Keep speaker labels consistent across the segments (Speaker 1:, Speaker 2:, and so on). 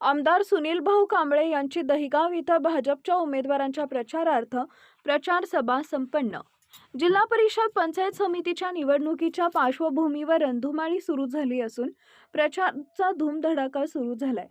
Speaker 1: आमदार सुनील भाऊ कांबळे यांची दहिगाव इथं भाजपच्या उमेदवारांच्या प्रचारार्थ प्रचार सभा संपन्न. जिल्हा परिषद पंचायत समितीच्या निवडणुकीच्या पार्श्वभूमीवर रंधुमाळी सुरू झाली असून प्रचारचा धूमधडाका सुरू झालाय.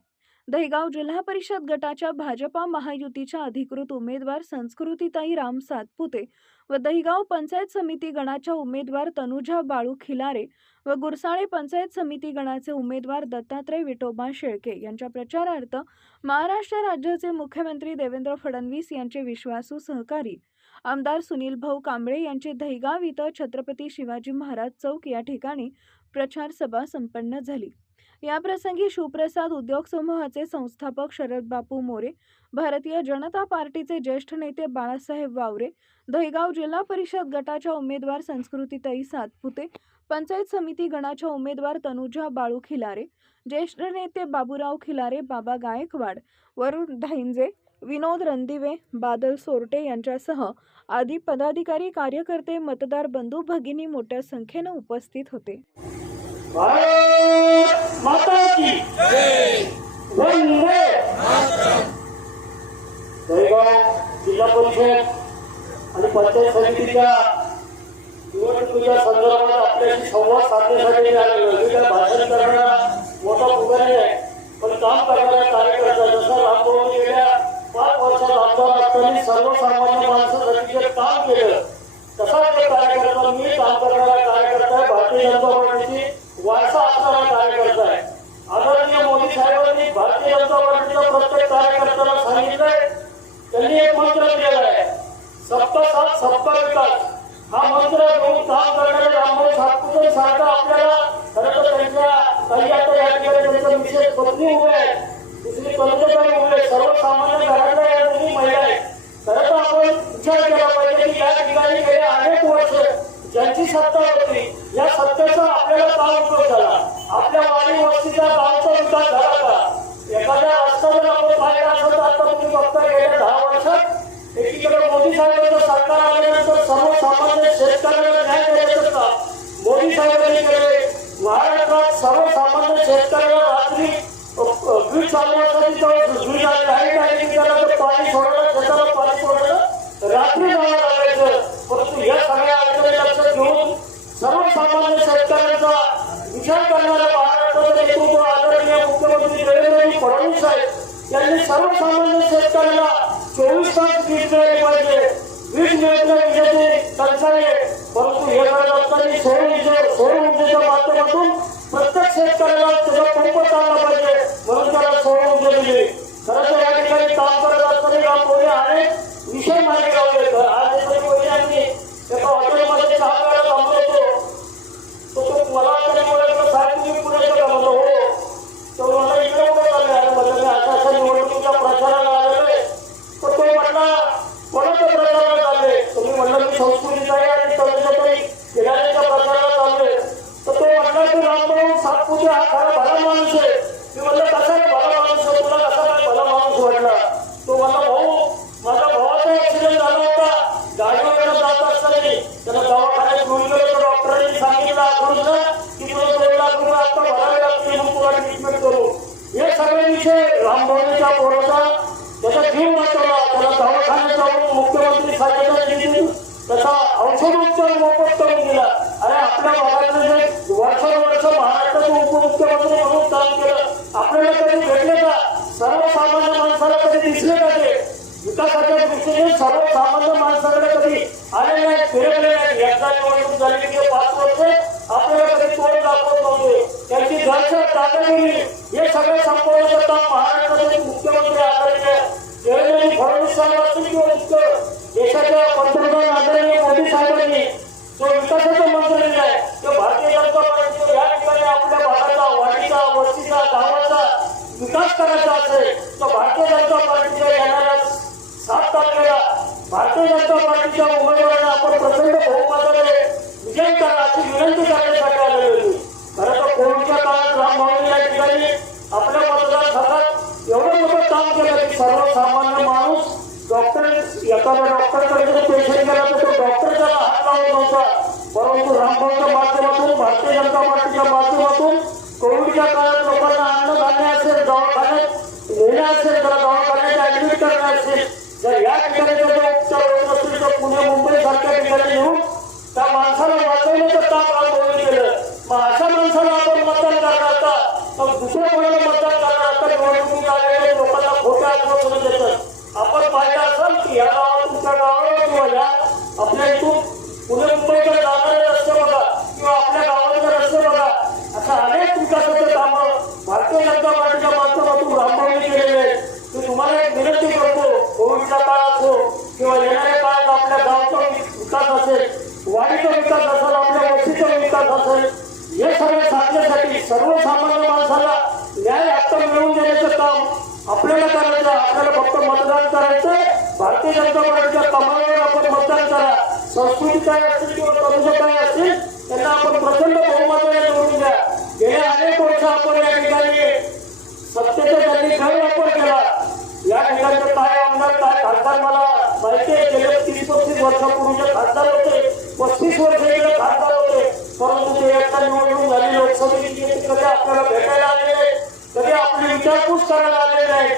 Speaker 1: दहिगाव जिल्हा परिषद गटाच्या भाजपा महायुतीच्या अधिकृत उमेदवार संस्कृतीताई राम सातपुते व दहिगाव पंचायत समिती गणाच्या उमेदवार तनुजा बाळू खिलारे व गुरसाळे पंचायत समिती गणाचे उमेदवार दत्तात्रय विठोबा शेळके यांच्या प्रचारार्थ महाराष्ट्र राज्याचे मुख्यमंत्री देवेंद्र फडणवीस यांचे विश्वासू सहकारी आमदार सुनील भाऊ कांबळे यांची दहिगाव इथं छत्रपती शिवाजी महाराज चौक या ठिकाणी प्रचारसभा संपन्न झाली. याप्रसंगी शिवप्रसाद उद्योग समूहाचे संस्थापक शरद बापू मोरे भारतीय जनता पार्टीचे ज्येष्ठ नेते बाळासाहेब वावरे दहिगाव जिल्हा परिषद गटाच्या उमेदवार संस्कृतीताई सातपुते पंचायत समिती गणाच्या उमेदवार तनुजा बाळू खिलारे ज्येष्ठ नेते बाबूराव खिलारे बाबा गायकवाड वरुण धाईंजे विनोद रणदिवे बादल सोरटे यांच्यासह आदी पदाधिकारी कार्यकर्ते मतदार बंधू भगिनी मोठ्या संख्येनं उपस्थित होते.
Speaker 2: भारत माता की वंदे जळगाव जिल्हा परिषद आणि पंचायत समितीच्या निवडणुकीच्या संदर्भात आपल्याशी संवाद साधण्यासाठी मी भाषण करणारा मोठा पुढारी आहे. पण काम करणाऱ्या कार्यकर्ता जसा रामभाऊ गेल्या पाच वर्षात आमदार असताना सर्वसामान्य माणसासाठी जे काम केलं तसाच ते कार्यकर्ता मी काम करणारा कार्यकर्ता भारतीय जनता पार्टीची वारसा असणारा कार्यकर्ता आहे आदरणीय मोदी साहेबांनी भारतीय जनता पार्टीच्या प्रत्येक कार्यकर्त्याला सांगितलंय त्यांनी एक मंत्र दिलेला आहे, सबका साथ, सबका विकास. हा मंत्र काम विशेष दुसरी विचार अनेक वर्ष सत्ता आपल्या वाडी वस्तीचा गावचा विकास झाला का एखाद्या रस्त्यावर आपण पाहिलं असेल तर आता तुम्ही बघता गेल्या दहा वर्षात एकीकडे मोदी साहेबांचं सरकार आल्यानंतर सर्वसामान्य शेतकऱ्याला न्याय द्यायचं काम मोदी साहेबांनी केले महाराष्ट्रात सर्वसामान्य शेतकऱ्याला रात्री वीज चालवण्यासाठी तो वीज लाइट आली की त्याला ते पाणी सोडायला शेताला पाणी सोडायला रात्री जावं लागायचं परंतु या सगळ्या अडचणी लक्षात घेऊन सर्वसामान्य शेतकऱ्यांचा विचार करणाऱ्या महाराष्ट्राचं नेतृत्व आदरणीय मुख्यमंत्री देवेंद्रजी फडणवीस साहेब यांनी सर्वसामान्य शेतकऱ्यांना चोवीस तास वीज मिळाली पाहिजे. वीज मिळत विजेची टंचाई आहे. परंतु हे करत असताना सौर ऊर्जे सौर ऊर्जेच्या माध्यमातून प्रत्येक शेतकऱ्याला त्याचा पंप चालला पाहिजे म्हणून त्याला सौर ऊर्जा दिली खरं तर या ठिकाणी काम करत असताना या कोणी अनेक विषय मागे लावले आज एखादी महिलांनी एका हॉटेलमध्ये चहा प्यायला थांबलो होतो तो तो मला तरी बोलायचं साहेब तुम्ही पुढे का म्हणलं हो तो मला इकडे कुठे आले अरे म्हणलं मी अशा अशा निवडणुकीच्या प्रचाराला आलेलो आहे तर तो म्हटला कोणाच्या प्रचाराला आले तुम्ही म्हणलं मी संस्कृतीचा आहे आणि तरुणाच्याही खेळाडूच्या प्रचाराला आले तर तो म्हटला की रामभाऊ सातपुते हा खरा भला माणूस आहे मी म्हणलं कसा रे भला माणूस आहे तुला कसा काय भला माणूस वाटला तो म्हणला भाऊ माझ्या भावाचा ऍक्सिडेंट झाला होता गाडीवर जात असताना त्याला दवाखान्यात घेऊन गेलो तर डॉक्टरांनी सांगितलं आठवलं की तुला दोन लाख रुपये आता भरावे लागतील मग तुला ट्रीटमेंट करू. हे सगळे विषय रामभाऊच्या पोराचा त्याचा जीव वाचवला. त्याला दवाखान्यात जाऊन मुख्यमंत्री साहेबांना निधी त्याचा औषधोपचार मोफत करून दिला. अरे आपल्या भागातले जे वर्षानुवर्ष महाराष्ट्राचे उपमुख्यमंत्री म्हणून काम केलं आपल्याला कधी भेटले का? सर्वसामान्य माणसाला कधी दिसले का ते? विकासाच्या दृष्टीने सर्वसामान्य माणसाकडे कधी आले नाही फिरले नाही एकदा ते पाच वर्ष आपल्याला कधी तोड दाखवत नव्हते. त्यांची घरच्या दादागिरी हे सगळं संपवण्याचं काम महाराष्ट्राचे मुख्यमंत्री आदरणीय देवेंद्र फडणवीस साहेब असतील किंवा इतकं देशाच्या पंतप्रधान आदरणीय मोदी साहेबांनी जो विकासाचा मंत्र दिला आहे तो भारतीय जनता पार्टीने या ठिकाणी आपल्या भागाचा वाडीचा वस्तीचा गावाचा विकास करायचा असेल तर भारतीय जनता पार्टीच्या येणाऱ्या सात तारखेला भारतीय जनता पार्टीच्या उमेदवारांना आपण प्रचंड बहुमताने विजय करा अशी विनंती करण्यासाठी आलेलो आहे खरं तर कोविडच्या काळात रामभाऊने या ठिकाणी आपल्या मतदारसंघात एवढं मोठं काम केलं की सर्वसामान्य माणूस डॉक्टर एखाद्या डॉक्टरकडे जर पेशंट गेला तर तो डॉक्टर त्याला हात लावत नव्हता परंतु रामभाऊच्या माध्यमातून भारतीय जनता पार्टीच्या माध्यमातून कोविडच्या काळात लोकांना अन्नधान्य असेल दवाखान्यात नेणे असेल त्याला दवाखान्यात ऍडमिट करणे असेल जर या ठिकाणी जर उपचार होत असतील तर पुणे मुंबई सारख्या ठिकाणी येऊन त्या माणसाला वाचवण्याचं काम आपण केलं मग अशा माणसाला आपण तर दुसऱ्या वेळेला मतदान करणार निवडणुकीत आलेले लोकांना खोट्या आश्वासन देतात. आपण पाहिलं असाल की या गावात तुमच्या गावावर किंवा या आपल्या इथून पुणे मुंबईकडे जाणारे रस्ते बघा किंवा आपल्या गावाचे रस्ते बघा. अशा अनेक विकासाचे कामं भारतीय जनता पार्टीच्या माध्यमातून रामभाऊने केलेले आहेत. मी तुम्हाला एक विनंती करतो कोविडचा काळ असो किंवा येणाऱ्या काळात आपल्या गावचा विकास असेल वाडीचा विकास असेल आपल्या वस्तीचा विकास असेल हे सर्व साधण्यासाठी सर्वसामान्य माणसाला न्याय हक्क मिळवून देण्याचं काम आपल्याला करायचं आपल्याला फक्त मतदान करायचं. भारतीय जनता पार्टीच्या कमावर आपण मतदान करा. संस्कृती काय असेल किंवा तरुण काय असेल त्यांना आपण प्रचंड बहुमताने निवडून द्या. गेल्या अनेक वर्ष आपण या ठिकाणी सत्तेचा त्यांनी गैरवापर केला. या ठिकाणचे काय आमदार काय खासदार मला माहिती आहे. गेले तीस पस्तीस वर्षापूर्वीचे खासदार होते. पस्तीस वर्ष गेले खासदार होते. परंतु ते एकदा निवडणूक झाली लोकसभेची कधी आपल्याला भेटायला आले नाही कधी आपली विचारपूस करायला आले नाही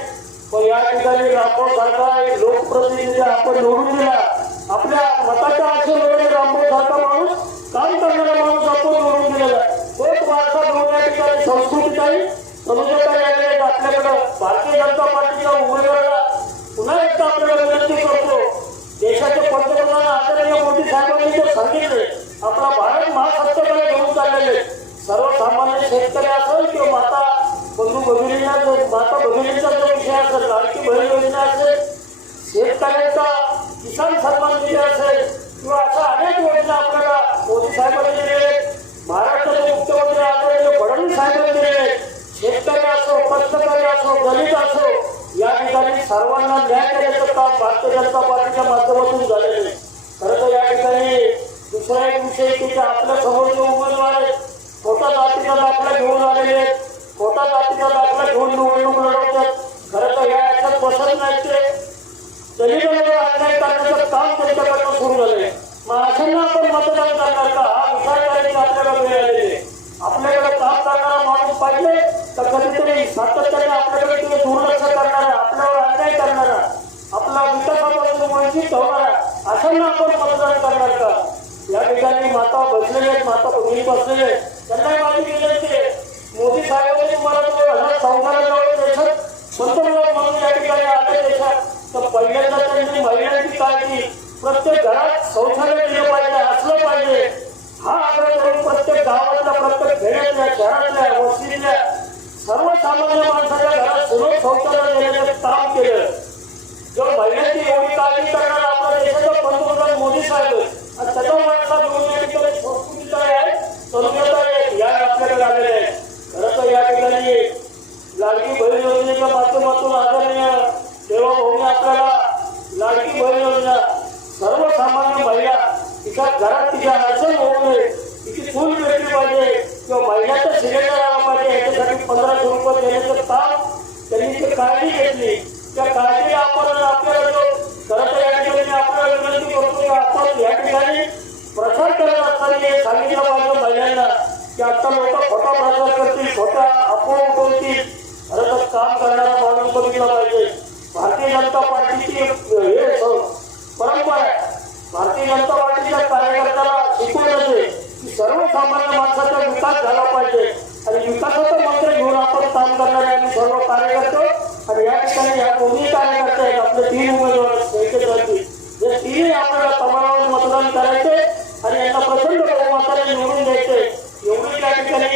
Speaker 2: पण या ठिकाणी रामभाऊ सारखा एक लोकप्रतिनिधी आपण निवडून दिला. आपल्या मताच्या आशीर्वाद रामभाऊ सारखा माणूस काम करणारा माणूस आपण निवडून दिलेला तोच वारसा घेऊन या ठिकाणी संस्कृती काही तनुजाताई आलेले आहेत आपल्याकडं भारतीय जनता पार्टीच्या उमेदवाराला पुन्हा एकदा आपल्याला विनंती करतो. देशाचे पंतप्रधान आदरणीय मोदी साहेबांनी जे सांगितले आपला भारत घेऊन सर्वसामान्य शेतकरी असेल किंवा माता बंधू भगिनींना जो माता भगिनींचा जो विषय असेल लाडकी बहीण योजना असेल शेतकऱ्यांचा किसान सन्मान निधी असेल किंवा अशा अनेक योजना आपल्याला मोदी साहेबांनी दिले आहेत. महाराष्ट्राचे मुख्यमंत्री आदरणीय फडणवीस साहेबांनी दिले आहेत. शेतकरी असो कष्टकरी असो दलित असो या ठिकाणी सर्वांना न्याय देण्याचं काम भारतीय जनता पार्टीच्या माध्यमातून झालेलं आहे खरं तर या ठिकाणी दुसरा एक विषय की आपल्यासमोर जे उमेदवार आहेत खोटा जातीचा दाखला घेऊन आलेले आहेत खोटा जातीचा दाखला घेऊन निवडणूक लढवतात खरं तर या याच्यात बसत नाही ते दलितांवर अन्याय करण्याचं काम त्यांच्याकडनं सुरू झालंय मग अशांना आपण मतदान करणार का हा विचार करायची आपल्याला वेळ आलेली आहे आपल्याकडे काम करणारा माणूस पाहिजे तर कधीतरी सातत्याने आपल्याकडे तुम्ही दुर्लक्ष करणारा आपल्यावर अन्याय करणारा आपला विकासापासून वंचित होणारा अशांना आपण मतदान करणार का या ठिकाणी माता बसलेले आहेत माता भगिनी बसलेले आहेत. त्यांनाही माझी विनंती आहे. मोदी साहेबांनी तुम्हाला दोन हजार चौदाला जेव्हा देशात पंतप्रधान म्हणून या ठिकाणी आले देशात. तर पहिल्यांदा त्यांनी महिलांची काळजी प्रत्येक घरात शौचालय दिलं पाहिजे असलं पाहिजे हा आग्रह करून प्रत्येक गावातल्या प्रत्येक खेड्यातल्या शहरातल्या वस्तीतल्या सर्वसामान्य माणसाच्या घरात सुलभ शौचालय देण्याचं काम केलं. जो महिन्याची एवढी काळजी करणार आपल्या देशाचा पंतप्रधान मोदी साहेब आणि त्याच्या वारसा घेऊन या ठिकाणी संस्कृतीचा आहे तरुणाचा आहे या आपल्याकडे आलेले आहे. खरं तर या ठिकाणी लाडकी बहीण योजनेच्या माध्यमातून आदरणीय देवाभाऊने आपल्याला लाडकी बहीण योजना सर्वसामान्य महिला तिच्या घरात तिच्या अडचण होऊ नये तिची चूल भेटली पाहिजे. किंवा महिन्याचं सिलेंडर पंधराशे रुपये देण्याचं काम त्यांनी ती काळजी घेतली. त्या काळजी आपण आपल्याला जो खरं तर या ठिकाणी आपल्याला विनंती करतो की आता या ठिकाणी प्रसार करत असताना हे सांगितलं पाहिजे महिलांना की आता लोक खोटा प्रचार करतील खोटा अफवा उठवतील खरं तर काम करणारा माणूस बघितला पाहिजे. भारतीय जनता पार्टीची हे हो, परंपरा आहे. भारतीय जनता पार्टीच्या कार्यकर्त्याला शिकवण्याचे की सर्वसामान्य माणसाचा विकास झाला पाहिजे. आणि विकासाचा काम करणारे आम्ही सर्व कार्यकर्ते आणि या ठिकाणी या दोन्ही कार्यकर्ते आहेत आपले तीन उमेदवार आहेत हे तिन्ही आपल्याला कमळावर मतदान करायचे आणि यांना प्रचंड बहुमताने निवडून द्यायचे. एवढी या ठिकाणी